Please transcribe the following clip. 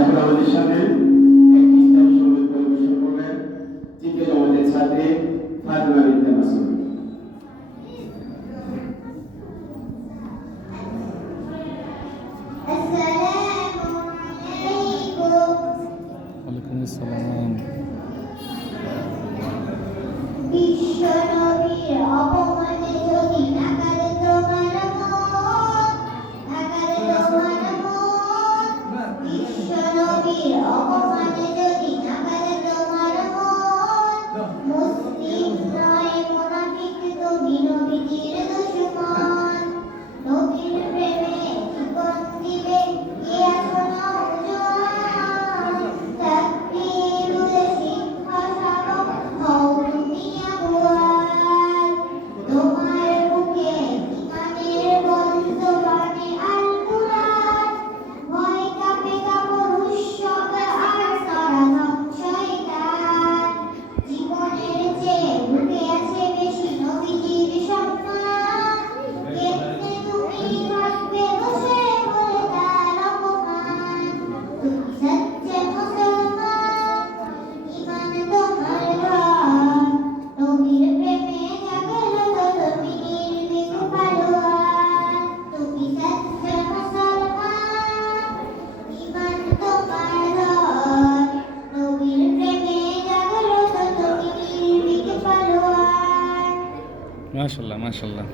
এখন আমাদের সামনে একটি ইসলাম সঙ্গীত পরিবেশন করবেন তৃতীয় জমাতের ছাত্রী ফাতেমা বিনতে মাসুদ। ওয়ালাইকুম আসসালাম। বিশ্বনবীর অপমানে যদি নাকারে তোমার মন, নাকারে তোমার মন। বিশ্বনবীর অপমানে যদি নাকারে তোমার মন, মুসলিম নয় মুনাফিক তুমি নবীজির দুশমন। নবীর প্রেমে জীবন দিবে কে আছো নওজোয়ান, তাকবীরুল শিক্ষা স্মারক হও তুমি আগুয়ান। তোমার বুকে ইমানের গন্ধ বানে আল কুরআন, ভয় কাঁপে কাপুরুষ সব আর সরাধম শয়তান। জীবনের চেয়ে বুকে আছে বেশি নবীজির সম্মান, কেমনে তুমি থাকবে বসে বলে তার অপমান। তুমি সচ্চে মুসলমান, ইমান তোমার ঘর, নবীর প্রেমে জাগ্রত তুমি নির্ভীক পালোয়ান। তুমি সচ্চে মুসলমান, ইমান তোমার ঘর, নবীর প্রেমে জাগ্রত তুমি নির্ভীক পালোয়ান। মাশাআল্লাহ মাশাআল্লাহ।